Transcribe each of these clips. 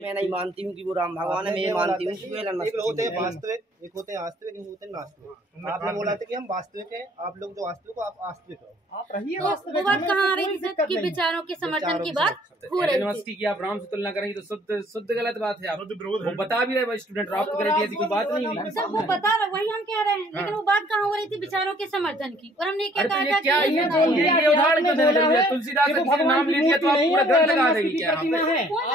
मैं नहीं मानती हूँ कि वो राम भगवान है, मैं ये मानती हूँ कि वो एलन मस्क होते हैं वास्तविक, एक होते हैं वास्तविक, एक होते हैं नास्तिक। आपने बोला था कि हम वास्तविक हैं, आप लोग जो वास्तविक हो आप आस्तिक हो, आप रहिए वास्तविक। वो बात कहाँ आ रही थी कि विचारों के समर्थन की बात हो रही यूनिवर्सिटी की आप राम से तुलना करेंगे तो शुद्ध गलत बात है। आप वो बता भी रहे स्टूडेंट राम करे थी, ऐसी कोई बात नहीं हुई सर, वो बता रहे, वही हम कह रहे हैं, लेकिन वो बात कहाँ हो रही थी विचारों के समर्थन की। और हमने क्या कहा था, क्या ये उदाहरण क्यों देना जरूरी है? तुलसीदास का किसी नाम ले लिया तो आप पूरा ग्रंथ लगा देंगे क्या?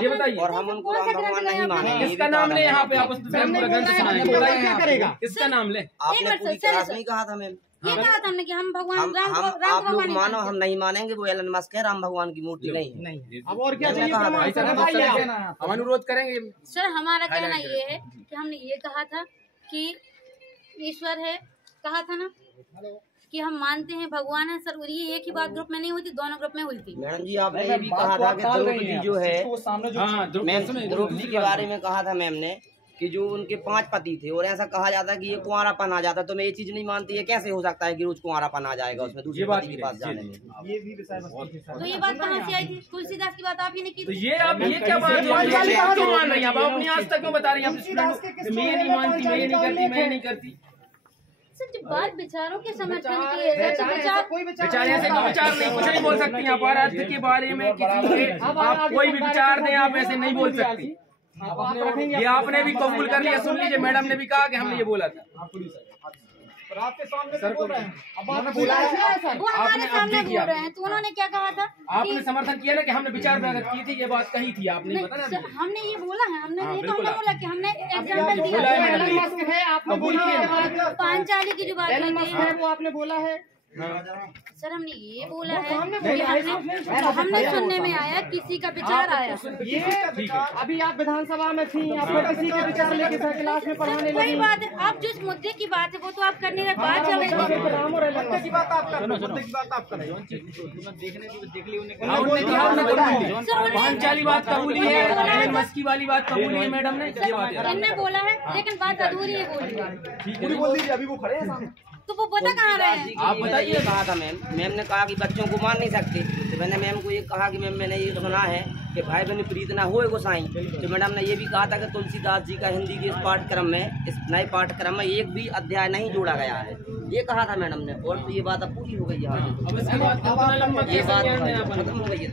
ये बताइए। और हम उनको राम भगवान नहीं मानेंगे। किसका नाम ले यहाँ पे? आप पूरा ग्रंथ सुनाएंगे, क्या करेगा? किसका नाम ले? आपने पूरी क्लास नहीं कहा था मैम, ये कहा था हमने कि हम भगवान राम आप लोग मानो, हम नहीं मानेंगे। वो एलन मस्क है, राम भगवान की मूर्ति नहीं है। अब और क्या चाहिए? हम अनुरोध करेंगे सर। हमारा कहना ये है कि हमने ये कहा था कि ईश्वर है, कहा था ना कि हम मानते हैं भगवान है सर। और ये एक ही बात ग्रुप में नहीं हुई थी, दोनों ग्रुप में हुई थी। मैडम जी आपने ये भी कहा था कि द्रौपदी जो है, द्रौपदी के बारे में कहा था मैम ने कि जो उनके 5 पति थे, और ऐसा कहा जाता कि ये कुंवारापन आ जाता। तो मैं ये चीज नहीं मानती है, कैसे हो सकता है कि रोज कुंवारापन आ जाएगा उसमें दूसरे पति के पास जाने में। तो ये बात कहाँ से आई थी? तुलसीदास की बात आप ही ने की। तो ये आप ये क्या बात क्यों मान रही हैं? आप अपनी आस्था क्यों बता रही हैं? मैं नहीं मानती, मैं नहीं करती, मैं नहीं करती। सर, जब बात विचारों के समर्थन की है, विचार ऐसे कोई विचार नहीं, कुछ नहीं बोल सकती आप। अर्थ के बारे में किसी के आप कोई भी विचार दें, आप ऐसे नहीं बोल सकती। ये आपने भी कबूल कर लिया। सुन लीजिए, मैडम ने भी कहा कि हमने ये बोला था। आपके सामने बोल रहे हैं, अब आपने बोला है, वो हमारे सामने बोल रहे हैं। तो उन्होंने क्या कहा था? आपने समर्थन किया ना कि हमने विचार प्रकट की थी, ये बात कही थी आपने, पता ना? हमने ये बोला है, हमने ये तो हमने बोला कि हमने एग्जाम्पल दिया। पांचाली की जो बात है वो आपने बोला है सर। हमने ये बोला है, हमने सुनने में आया किसी का विचार आया। ये अभी आप विधानसभा में थी, आपको किसी का विचार लेके क्लास में पढ़ाने लगी। कोई बात है, आप जिस मुद्दे की बात है वो तो आप करने का बात चल रही है। राम और मुद्दे की बात आप कर रहे, मुद्दे की बात आप कर रहे। पांचाली बात कबूली है, एलन मस्क वाली बात कबूली है मैडम ने, ये बात है। इनने बोला है, लेकिन बात अधूरी है बोली। बोल दीजिए, अभी वो खड़े हैं सामने। तो वो बता कहाँ रहे हैं? आप बताइए। कहा था मैम ने कहा कि बच्चों को मार नहीं सकते। तो मैंने मैम को ये कहा कि मैम मैंने ये सुना है कि भाई बहन प्रीत ना हो गोसाई। तो मैडम ने ये भी कहा था कि तुलसीदास जी का हिंदी के इस पाठ्यक्रम में, इस नए पाठ्यक्रम में एक भी अध्याय नहीं जोड़ा गया है, ये कहा था मैडम ने। और तो ये बात अब पूरी हो गई है, ये बात खत्म हो गई है।